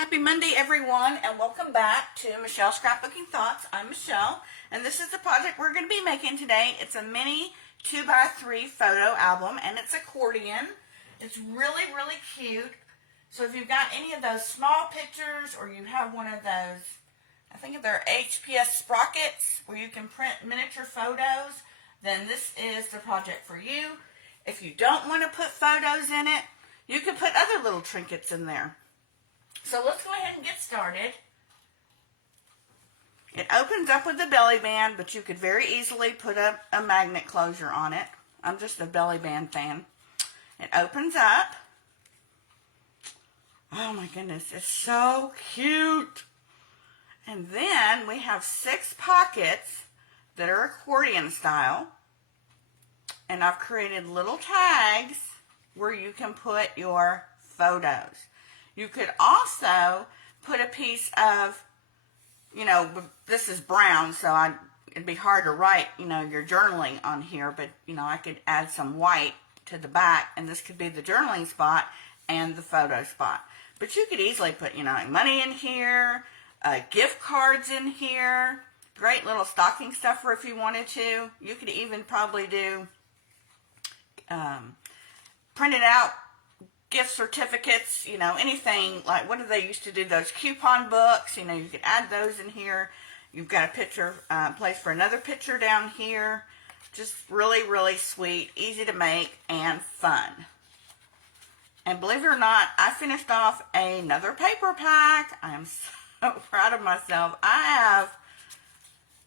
Happy Monday, everyone, and welcome back to Michelle's Scrapbooking Thoughts. I'm Michelle, and this is the project we're going to be making today. It's a mini 2x3 photo album, and it's accordion. It's really, really cute. So if you've got any of those small pictures, or you have one of those, I think they're HPS sprockets, where you can print miniature photos, then this is the project for you. If you don't want to put photos in it, you can put other little trinkets in there. So let's go ahead and get started. It opens up with the belly band, but you could very easily put a magnet closure on it. I'm just a belly band fan. It opens up. Oh my goodness, it's so cute. And then we have 6 pockets that are accordion style. And I've created little tags where you can put your photos. You could also put a piece of, this is brown, so it'd be hard to write, your journaling on here, but, I could add some white to the back, and this could be the journaling spot and the photo spot. But you could easily put, money in here, gift cards in here, great little stocking stuffer if you wanted to. You could even probably do printed out gift certificates, anything like, what do they used to do, those coupon books, you could add those in here. You've got a picture, place for another picture down here. Just really, really sweet, easy to make, and fun. And believe it or not, I finished off another paper pack. I am so proud of myself. I have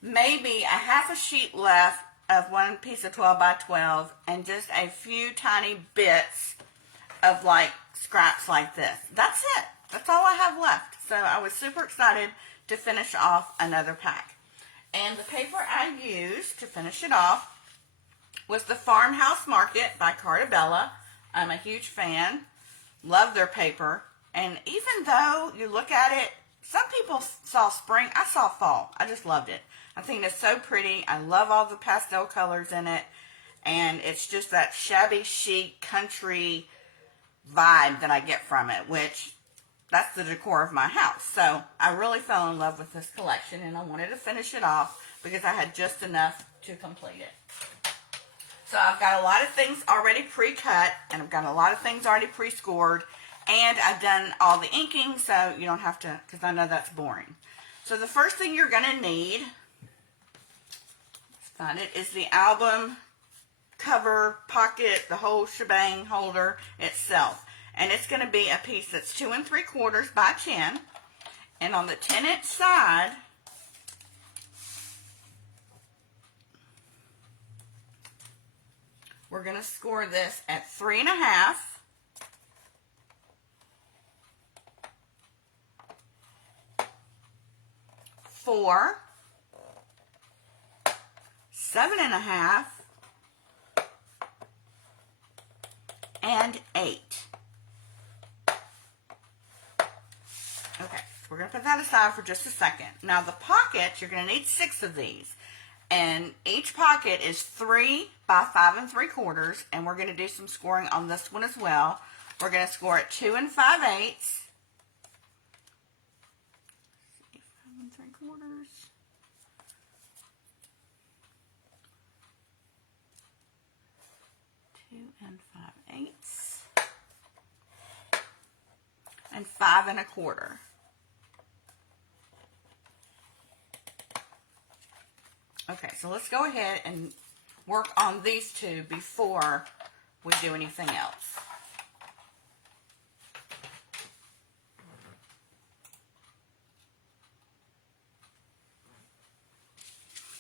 maybe a half a sheet left of one piece of 12 by 12 and just a few tiny bits of like scraps like this. That's it. That's all I have left. So I was super excited to finish off another pack. And the paper I used to finish it off was the Farmhouse Market by Carta. I'm a huge fan. Love their paper. And even though you look at it, some people saw spring. I saw fall. I just loved it. I think it's so pretty. I love all the pastel colors in it. And it's just that shabby chic country vibe that I get from it, which that's the decor of my house. So I really fell in love with this collection, and I wanted to finish it off because I had just enough to complete it. So I've got a lot of things already pre-cut, and I've got a lot of things already pre-scored, and I've done all the inking, so you don't have to, because I know that's boring. So the first thing you're going to need, let's find it, is the album cover, pocket, the whole shebang holder itself. And it's going to be a piece that's 2 3/4 by 10. And on the 10-inch side, we're going to score this at 3.5. 4, 7.5, and 8. Okay, so we're going to put that aside for just a second. Now the pockets, you're going to need 6 of these. And each pocket is 3 by 5 3/4, and we're going to do some scoring on this one as well. We're going to score at 2 5/8. 5 3/4. 2 5/8. And 5 1/4. Okay, so let's go ahead and work on these two before we do anything else.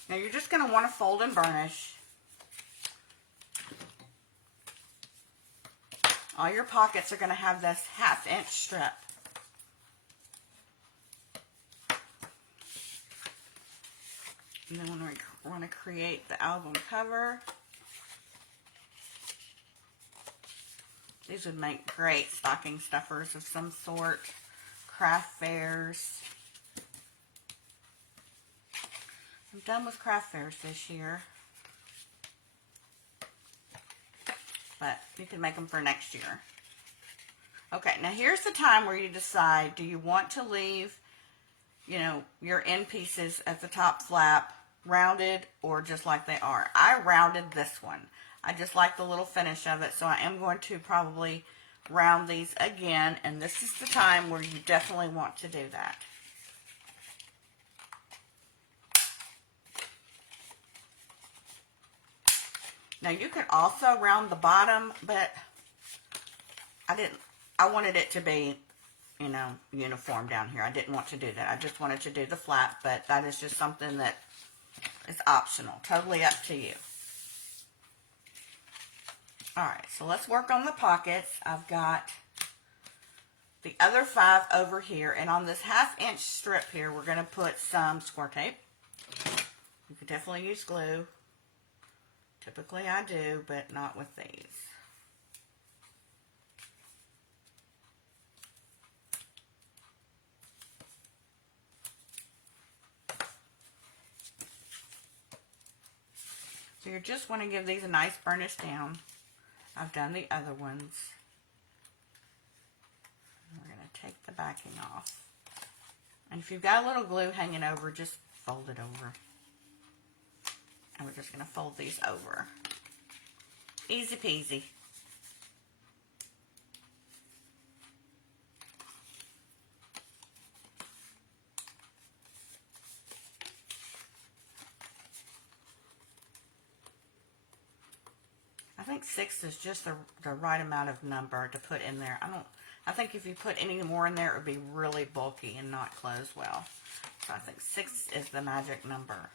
Now you're just going to want to fold and burnish. All your pockets are going to have this 1/2 inch strip. And then we want to create the album cover. These would make great stocking stuffers of some sort. Craft fairs. I'm done with craft fairs this year. but you can make them for next year. Okay, now here's the time where you decide, do you want to leave, you know, your end pieces at the top flap rounded or just like they are? I rounded this one. I just like the little finish of it, so I am going to probably round these again, and this is the time where you definitely want to do that. Now you could also round the bottom, but I wanted it to be, you know, uniform down here. I didn't want to do that. I just wanted to do the flap, but that is just something that is optional. Totally up to you. Alright, so let's work on the pockets. I've got the other 5 over here, and on this 1/2 inch strip here, we're going to put some score tape. You could definitely use glue. Typically I do, but not with these. So you just want to give these a nice burnish down. I've done the other ones. And we're going to take the backing off. And if you've got a little glue hanging over, just fold it over. And we're just going to fold these over. Easy peasy. I think 6 is just the right amount of number to put in there. I think if you put any more in there, it would be really bulky and not close well. So I think 6 is the magic number.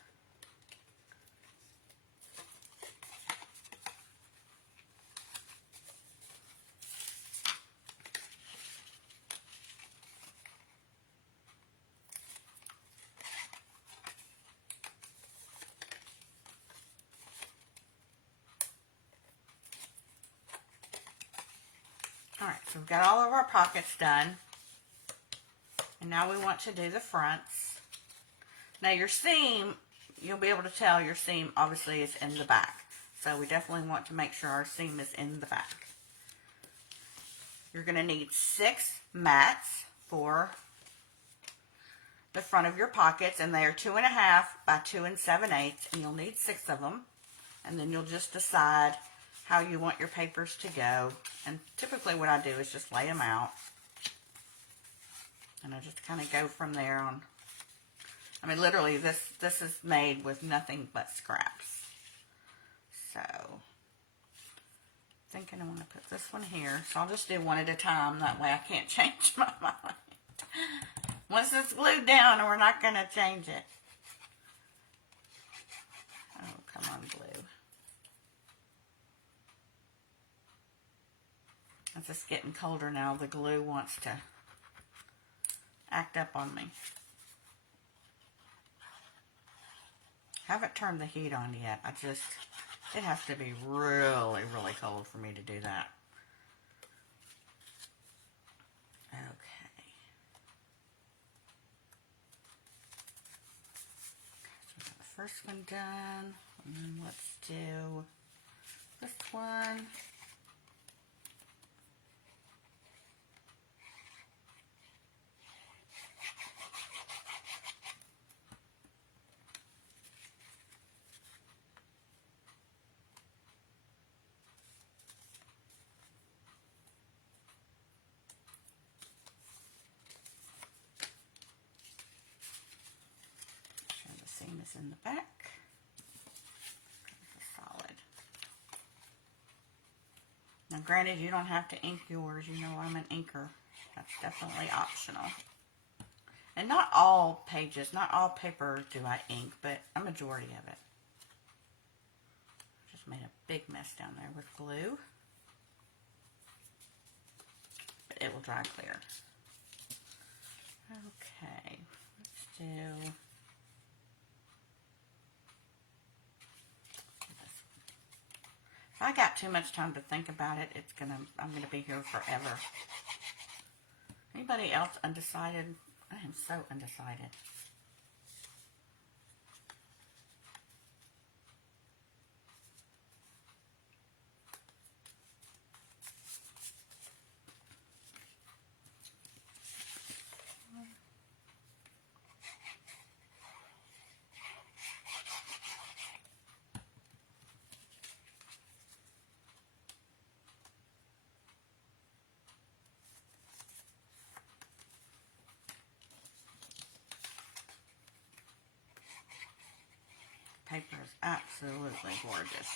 Alright, so we've got all of our pockets done. And now we want to do the fronts. Now your seam, you'll be able to tell your seam obviously is in the back. So we definitely want to make sure our seam is in the back. You're going to need 6 mats for the front of your pockets, and they are 2.5 by 2 7/8, and you'll need 6 of them. And then you'll just decide how you want your papers to go. And typically what I do is just lay them out. And I just kind of go from there on. I mean, literally, this is made with nothing but scraps. So, thinking I want to put this one here. So I'll just do one at a time. That way I can't change my mind. Once it's glued down, we're not going to change it. Oh, come on, glue. It's just getting colder now. The glue wants to act up on me. Haven't turned the heat on yet. It has to be really, really cold for me to do that. Okay. So we got the first one done. And then let's do this one. In the back. Solid. Now granted, you don't have to ink yours. You know I'm an inker. That's definitely optional. And not all pages, not all paper do I ink, but a majority of it. Just made a big mess down there with glue. But it will dry clear. Okay, let's do... If I got too much time to think about it, I'm gonna be here forever. Anybody else undecided? I am so undecided. is absolutely gorgeous.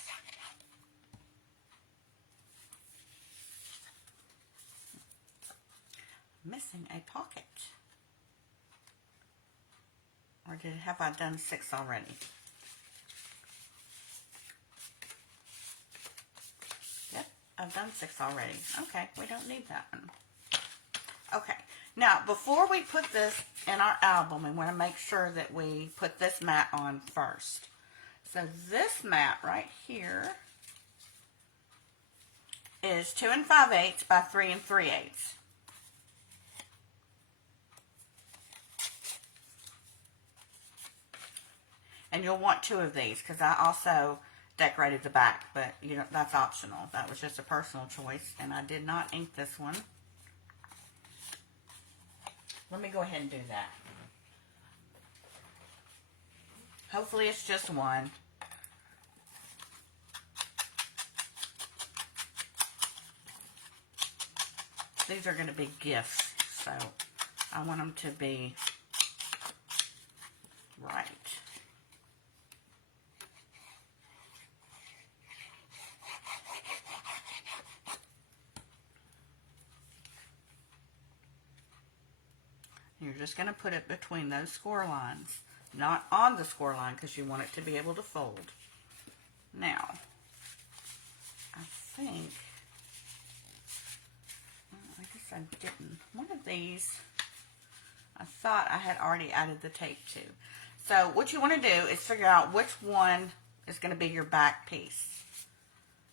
Missing a pocket. Or have I done 6 already? Yep, I've done 6 already. Okay, we don't need that one. Okay, now before we put this in our album, we want to make sure that we put this mat on first. So this mat right here is 2 5/8 by 3 3/8. And you'll want 2 of these because I also decorated the back, but you know, that's optional. That was just a personal choice, and I did not ink this one. Let me go ahead and do that. Hopefully it's just one. These are going to be gifts, so I want them to be right. You're just going to put it between those score lines, not on the score line because you want it to be able to fold. Now, I think, well, I guess I didn't. One of these, I thought I had already added the tape to. So what you want to do is figure out which one is going to be your back piece.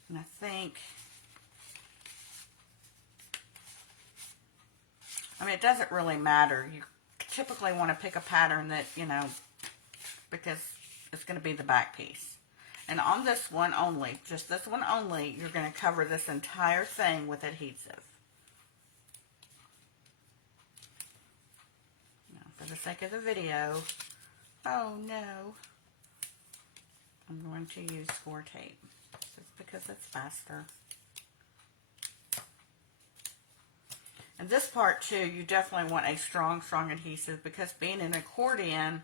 And I think, I mean, it doesn't really matter. You typically want to pick a pattern that, you know, because it's going to be the back piece. And on this one only, just this one only, you're going to cover this entire thing with adhesive. Now, for the sake of the video, oh no, I'm going to use score tape just because it's faster. And this part too, you definitely want a strong adhesive because being an accordion,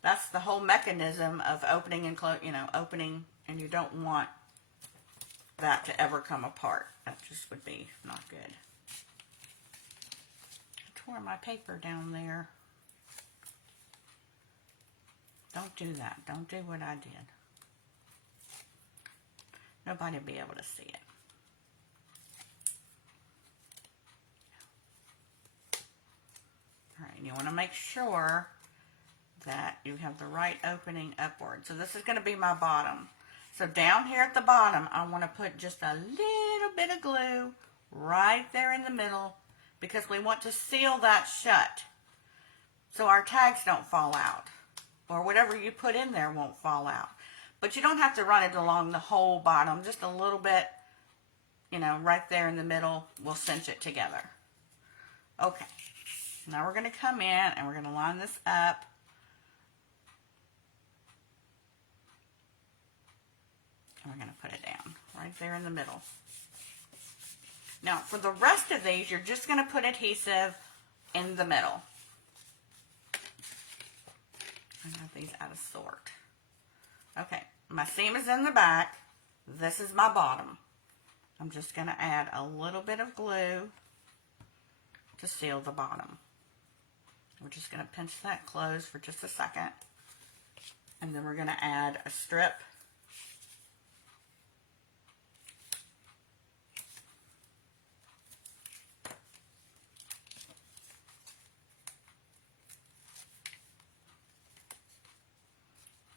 that's the whole mechanism of opening and closing, you know, opening, and you don't want that to ever come apart. That just would be not good. I tore my paper down there. Don't do that. Don't do what I did. Nobody will be able to see it. All right, you want to make sure that you have the right opening upward. So this is going to be my bottom. So down here at the bottom, I want to put just a little bit of glue right there in the middle because we want to seal that shut so our tags don't fall out, or whatever you put in there won't fall out. But you don't have to run it along the whole bottom, just a little bit, you know, right there in the middle will cinch it together. Okay. Now we're going to come in and we're going to line this up. And we're going to put it down right there in the middle. Now for the rest of these, you're just going to put adhesive in the middle. I got these out of sort. Okay, my seam is in the back. This is my bottom. I'm just going to add a little bit of glue to seal the bottom. We're just going to pinch that closed for just a second. And then we're going to add a strip.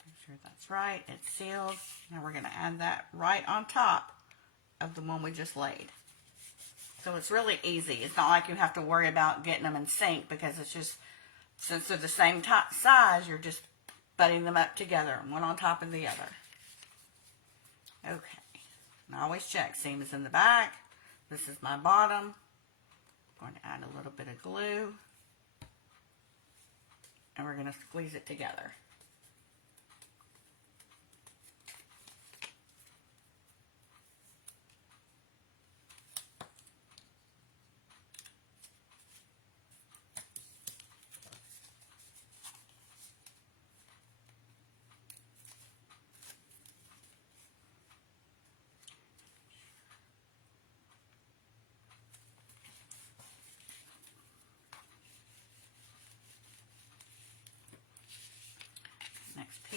Make sure that's right. It's sealed. Now we're going to add that right on top of the one we just laid. So it's really easy. It's not like you have to worry about getting them in sync because it's just, since they're the same size, you're just butting them up together, one on top of the other. Okay. And I always check. Seam is in the back. This is my bottom. I'm going to add a little bit of glue. And we're going to squeeze it together.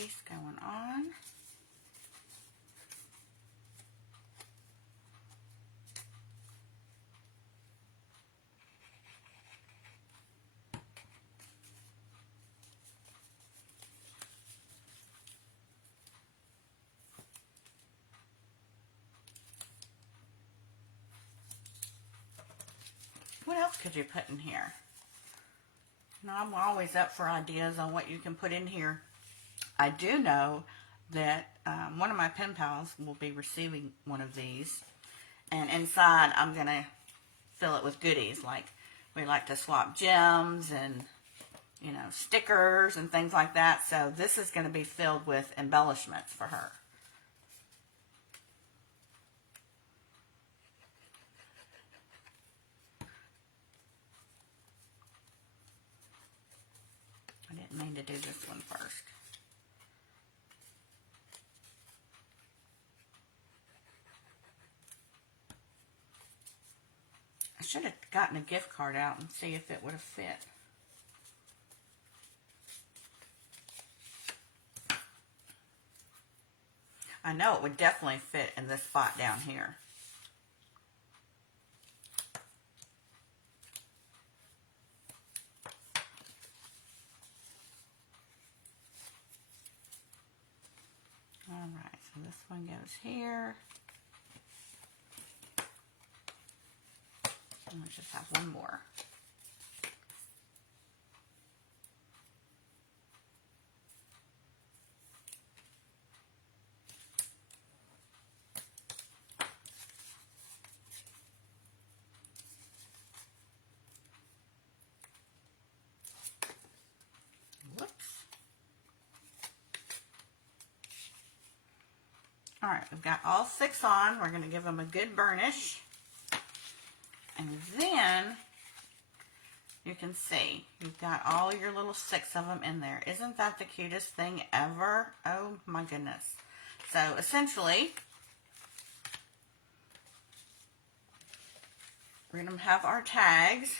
piece going on. What else could you put in here? Now, I'm always up for ideas on what you can put in here. I do know that one of my pen pals will be receiving one of these. And inside, I'm going to fill it with goodies. Like, we like to swap gems and, you know, stickers and things like that. So this is going to be filled with embellishments for her. I didn't mean to do this one first. I should have gotten a gift card out and see if it would have fit. I know it would definitely fit in this spot down here. Alright, so this one goes here. And let's just have one more. Whoops. Alright, we've got all 6 on. We're going to give them a good burnish. And then you can see you've got all your little 6 of them in there. Isn't that the cutest thing ever? Oh my goodness. So essentially, we're going to have our tags.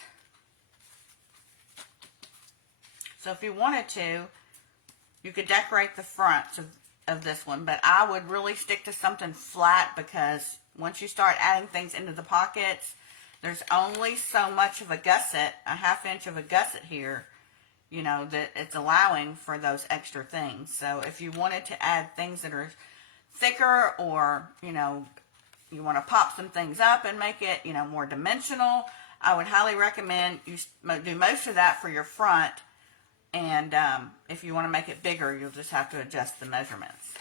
So if you wanted to, you could decorate the front of this one, but I would really stick to something flat because once you start adding things into the pockets, there's only so much of a gusset, a 1/2 inch of a gusset here, you know, that it's allowing for those extra things. So if you wanted to add things that are thicker, or, you know, you want to pop some things up and make it, you know, more dimensional, I would highly recommend you do most of that for your front. And if you want to make it bigger, you'll just have to adjust the measurements.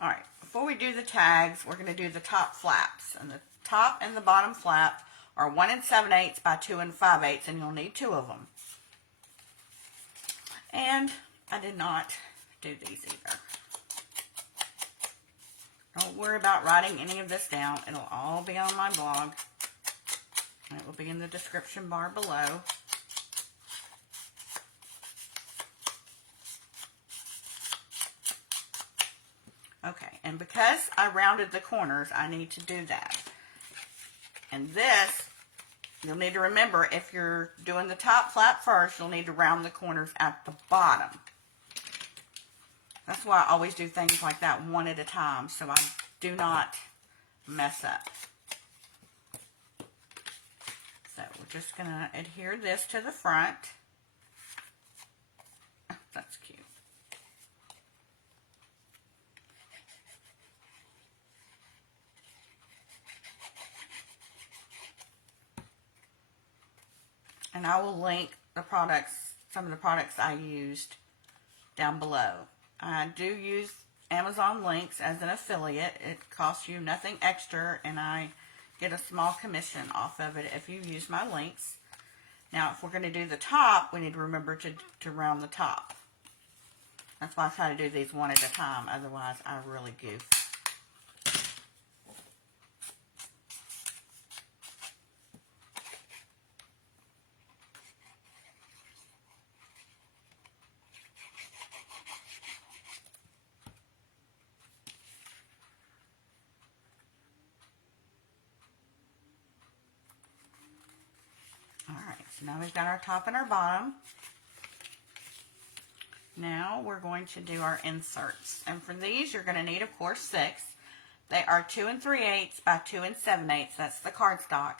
All right, before we do the tags, we're going to do the top flaps. And the top and the bottom flap are 1 7/8 by 2 5/8, and you'll need 2 of them. And I did not do these either. Don't worry about writing any of this down. It'll all be on my blog. And it will be in the description bar below. Okay, and because I rounded the corners, I need to do that. And this, you'll need to remember, if you're doing the top flap first, you'll need to round the corners at the bottom. That's why I always do things like that one at a time, so I do not mess up. So we're just going to adhere this to the front. Oh, that's cute. And I will link the products, some of the products I used down below. I do use Amazon links as an affiliate. It costs you nothing extra, and I get a small commission off of it if you use my links. Now, if we're going to do the top, we need to remember to round the top. That's why I try to do these one at a time. Otherwise, I really goof. Alright, so now we've got our top and our bottom. Now we're going to do our inserts. And for these, you're going to need, of course, 6. They are 2 3/8 by 2 7/8. That's the cardstock.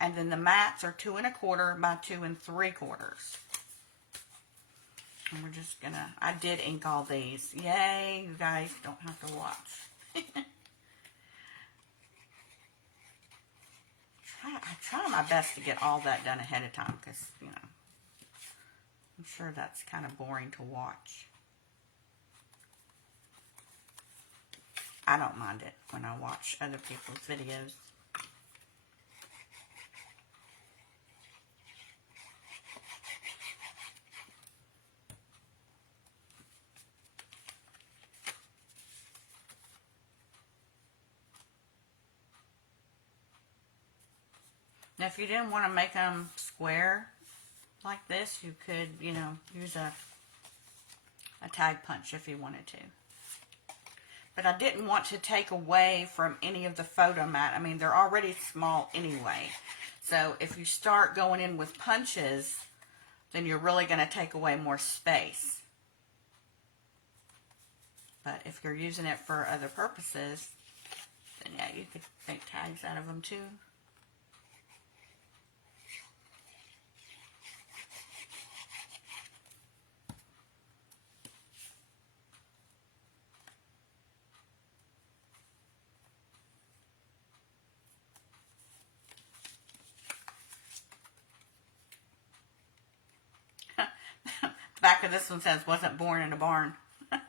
And then the mats are 2 1/4 by 2 3/4. And we're just going to, I did ink all these. Yay, you guys don't have to watch. I try my best to get all that done ahead of time because, you know, I'm sure that's kind of boring to watch. I don't mind it when I watch other people's videos. Now, if you didn't want to make them square like this, you could, you know, use a tag punch if you wanted to. But I didn't want to take away from any of the photo mat. I mean, they're already small anyway. So if you start going in with punches, then you're really going to take away more space. But if you're using it for other purposes, then yeah, you could make tags out of them too. Back of this one says, wasn't born in a barn. I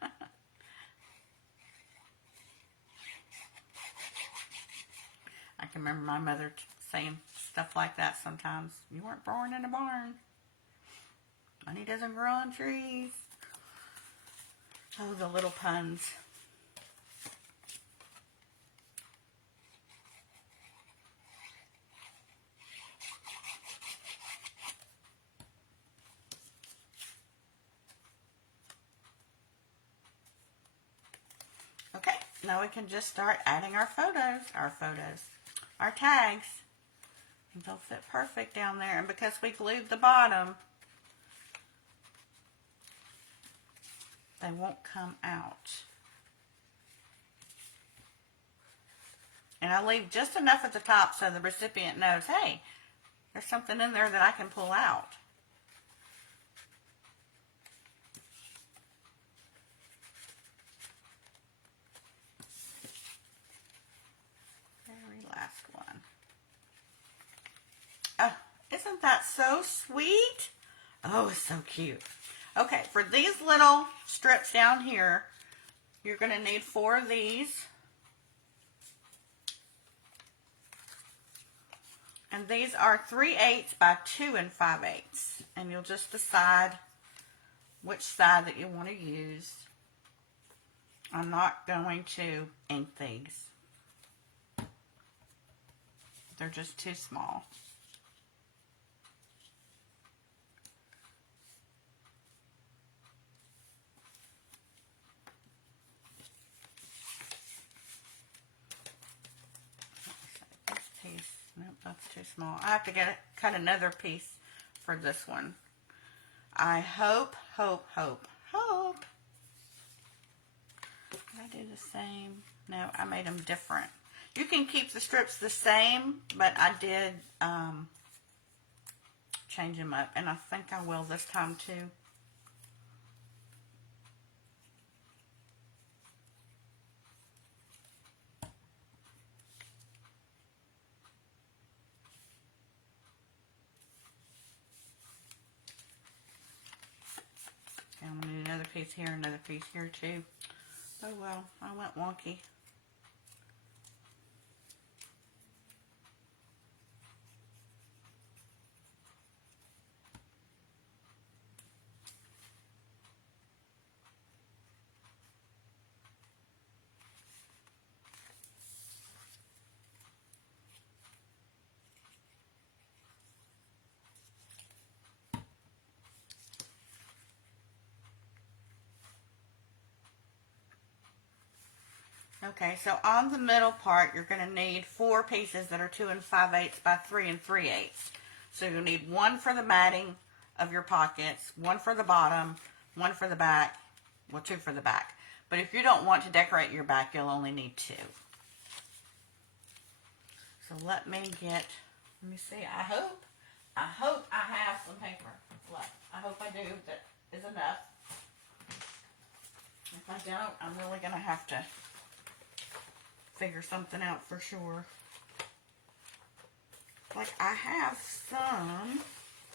can remember my mother saying stuff like that sometimes. You weren't born in a barn. Money doesn't grow on trees. Oh, the little puns. Okay, now we can just start adding our tags. And they'll fit perfect down there. And because we glued the bottom, they won't come out. And I leave just enough at the top so the recipient knows, hey, there's something in there that I can pull out. Last one. Oh, isn't that so sweet? Oh, it's so cute. Okay, for these little strips down here, you're going to need 4 of these. And these are 3/8 by 2 5/8. And you'll just decide which side that you want to use. I'm not going to ink these. They're just too small. This piece, nope, that's too small. I have to cut another piece for this one. I hope. Did I do the same? No, I made them different. You can keep the strips the same, but I did change them up, and I think I will this time too. And I'm going to do another piece here, another piece here too. Oh well, I went wonky. Okay, so on the middle part, you're going to need 4 pieces that are 2 5/8 by 3 3/8. So you'll need 1 for the matting of your pockets, 1 for the bottom, one for the back, well, 2 for the back. But if you don't want to decorate your back, you'll only need 2. So let me see, I hope I have some paper left. I hope I do, that is enough. If I don't, I'm really going to have to figure something out for sure. Like, I have some,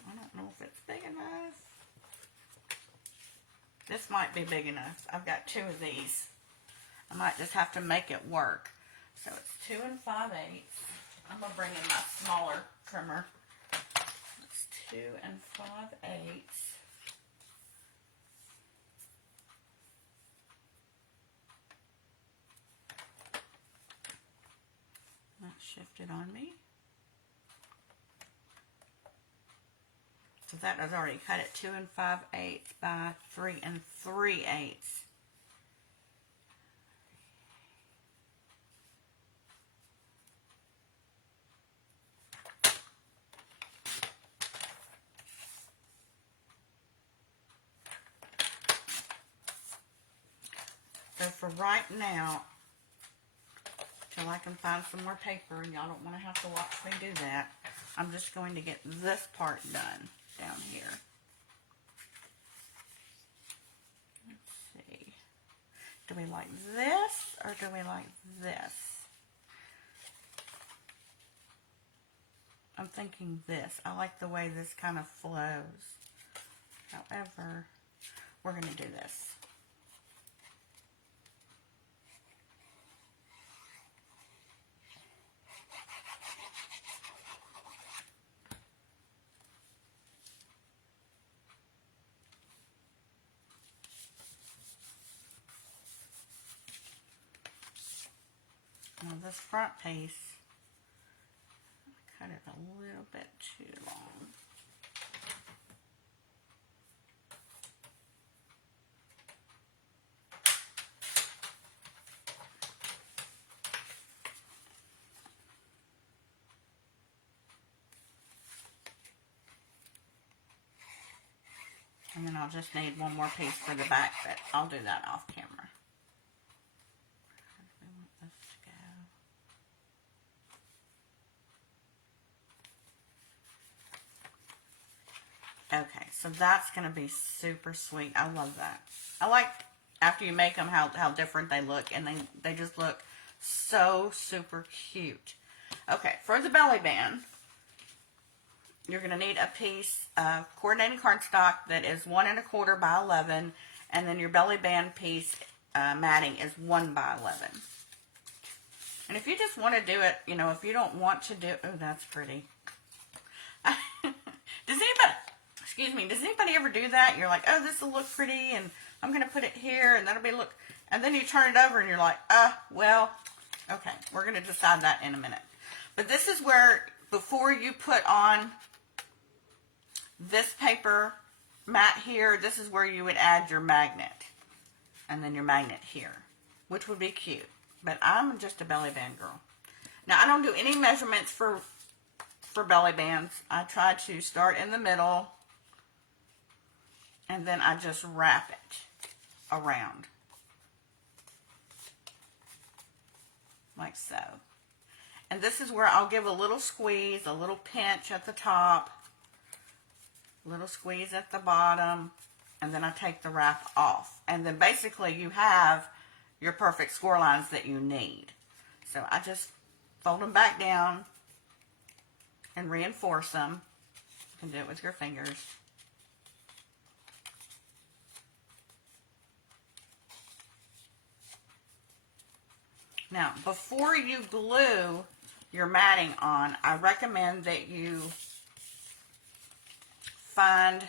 I don't know if it's big enough. This might be big enough. I've got 2 of these. I might just have to make it work. So it's 2 5/8. I'm going to bring in my smaller trimmer. It's 2 5/8. That shifted on me. So that was already cut at 2 5/8 by 3 3/8. So for right now, till I can find some more paper, and y'all don't want to have to watch me do that, I'm just going to get this part done down here. Let's see. Do we like this, or do we like this? I'm thinking this. I like the way this kind of flows. However, we're going to do this. Now this front piece, I cut it a little bit too long. And then I'll just need one more piece for the back, but I'll do that off camera. Okay, so that's going to be super sweet. I love that. I like, after you make them, how different they look. And they just look so super cute. Okay, for the belly band, you're going to need a piece of coordinating cardstock that is 1 1/4 by 11. And then your belly band piece matting is 1 by 11. And if you just want to do it, you know, if you don't want to do, oh, that's pretty. Does anybody ever do that? You're like, oh, this will look pretty, and I'm going to put it here, and that'll be look, and then you turn it over, and you're like, well, okay, we're going to decide that in a minute. But this is where, before you put on this paper mat here, this is where you would add your magnet, and then your magnet here, which would be cute. But I'm just a belly band girl. Now, I don't do any measurements for belly bands. I try to start in the middle, and then I just wrap it around. Like so. And this is where I'll give a little squeeze, a little pinch at the top, a little squeeze at the bottom, and then I take the wrap off. And then basically you have your perfect score lines that you need. So I just fold them back down and reinforce them. You can do it with your fingers. Now, before you glue your matting on, I recommend that you find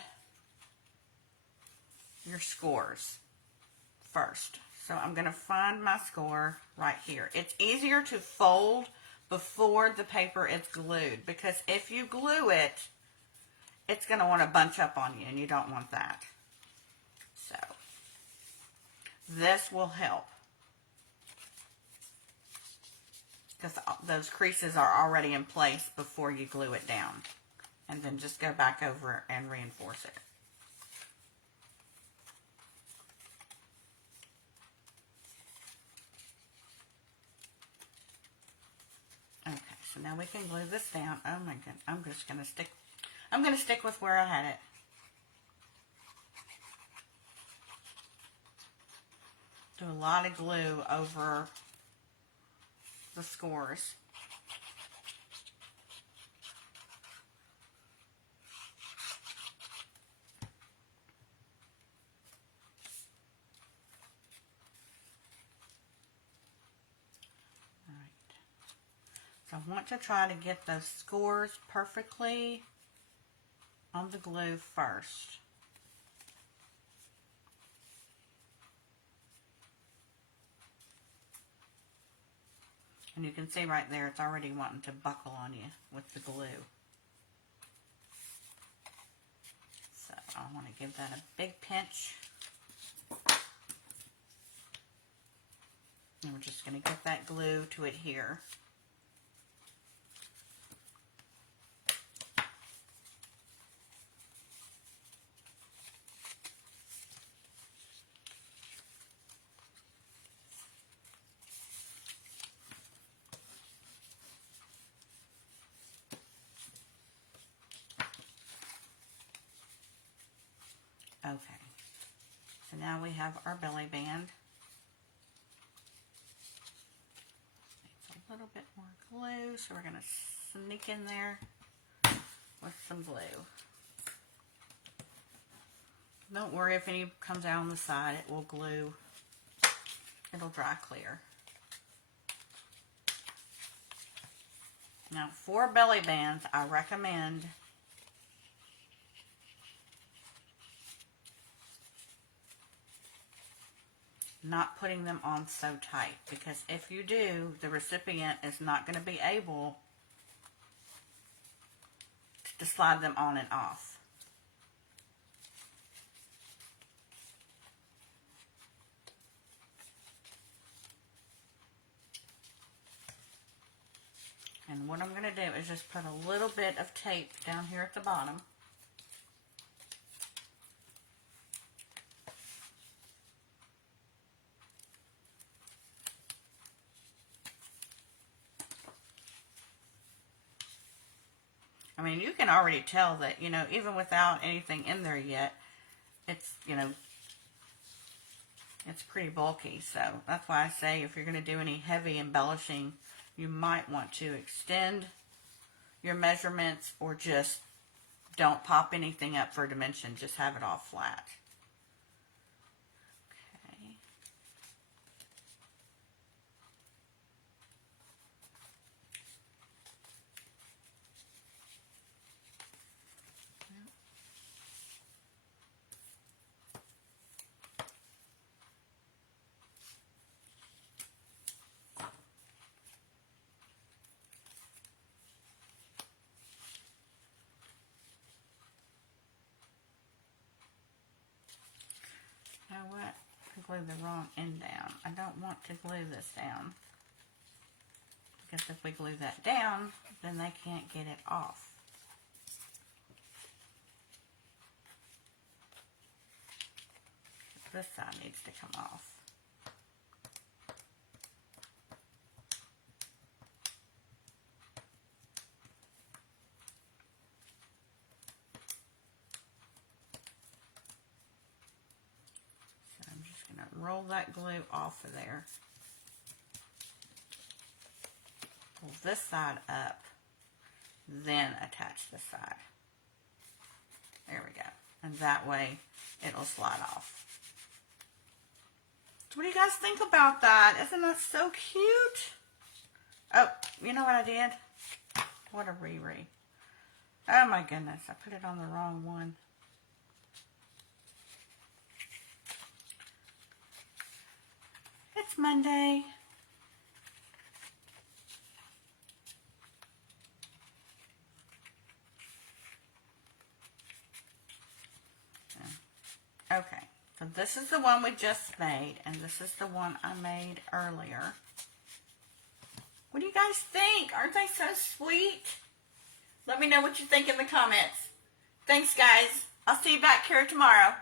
your scores first. So I'm going to find my score right here. It's easier to fold before the paper is glued, because if you glue it, it's going to want to bunch up on you, and you don't want that. So this will help, because those creases are already in place before you glue it down. And then just go back over and reinforce it. so now we can glue this down. Oh my goodness, I'm going to stick with where I had it. Do a lot of glue over the scores. I want to try to get those scores perfectly on the glue first. And you can see right there, it's already wanting to buckle on you with the glue. So I want to give that a big pinch. And we're just going to get that glue to adhere. Okay, so now we have our belly band. Needs a little bit more glue, so we're going to sneak in there with some glue. Don't worry if any comes out on the side, it will glue. It'll dry clear. Now for belly bands, I recommend not putting them on so tight, because if you do, the recipient is not going to be able to slide them on and off. And what I'm going to do is just put a little bit of tape down here at the bottom. I mean, you can already tell that, you know, even without anything in there yet, it's, you know, it's pretty bulky. So that's why I say if you're going to do any heavy embellishing, you might want to extend your measurements or just don't pop anything up for dimension. Just have it all flat. Okay. You know what? I glued the wrong end down. I don't want to glue this down, because if we glue that down, then they can't get it off. This side needs to come off. Roll that glue off of there. Pull this side up, then attach this side. There we go. And that way it'll slide off. So what do you guys think about that? Isn't that so cute? Oh, you know what I did? What a Riri. Oh my goodness, I put it on the wrong one. It's Monday. Okay, so this is the one we just made, and this is the one I made earlier. What do you guys think? Aren't they so sweet? Let me know what you think in the comments. Thanks, guys. I'll see you back here tomorrow.